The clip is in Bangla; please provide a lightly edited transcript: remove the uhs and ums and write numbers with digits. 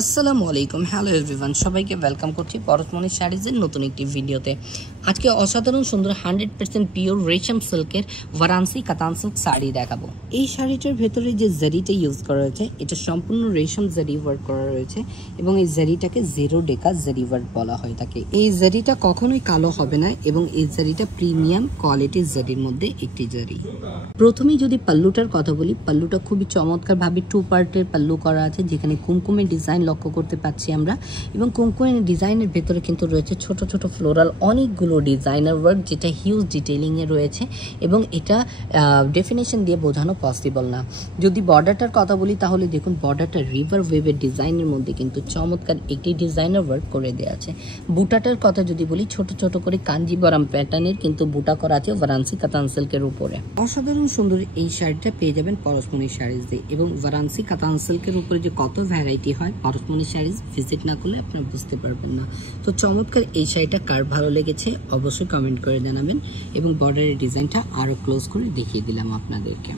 আসসালামু আলাইকুম, হ্যালো এভরিওয়ান, সবাইকে ওয়েলকাম করছি পরশমণি শাড়িজের নতুন একটি ভিডিওতে। আজকে অসাধারণ সুন্দর 100% পিওর রেশম সিল্কের বারাণসী কাতান সিল্ক শাড়ি দেখাবো। এই শাড়িটার ভেতরে যে জারিটা ইউজ করা হয়েছে এটা সম্পূর্ণ রেশম জারি ওয়ার্ক করা রয়েছে এবং এই জারিটাকে জিরো ডেকা জারি ওয়ার্ক বলা হয় থাকে। এই জারিটা কখনোই কালো হবে না এবং এই জারিটা প্রিমিয়াম কোয়ালিটির জারির মধ্যে একটি জারি। প্রথমেই যদি পাল্লুটার কথা বলি, পাল্লুটা খুবই চমৎকারভাবে 2 পার্টের পাল্লু করা আছে, যেখানে কুমকুমের ডিজাইন লক্ষ্য করতে পাচ্ছি আমরা এবং কুমকুমের ডিজাইনের ভেতরে কিন্তু রয়েছে ছোট ছোট ফ্লোরাল অনেকগুলো ডিজাইনার ওয়ার্ক, যেটা হিউজ ডিটেইলিংয়ে রয়েছে এবং এটা ডেফিনেশন দিয়ে বোঝানো পসিবল না। যদি বর্ডারটার কথা বলি তাহলে দেখুন বর্ডারটা রিভার ওয়েভের ডিজাইনের মধ্যে কিন্তু চমৎকার একটি ডিজাইনার ওয়ার্ক করে দেওয়া আছে। বুটাটার কথা যদি বলি, ছোট ছোট করে কাঞ্জিবরম প্যাটার্নের কিন্তু বুটা করা আছে বারাণসী কাতান সিল্কের উপরে। অসাধারণ সুন্দর এই শাড়িটা পেয়ে যাবেন পরশমণি শাড়িজ দিয়ে এবং বারাণসী কাতান সিল্কের উপরে যে কত ভ্যারাইটি হয় পরশমণি শাড়িজ ভিজিট না করলে আপনারা বুঝতে পারবেন না। তো চমৎকার এই শাড়িটা কার ভালো লেগেছে অবশ্যই কমেন্ট করে জানাবেন এবং বর্ডারের ডিজাইনটা আরো ক্লোজ করে দেখিয়ে দিলাম আপনাদেরকে।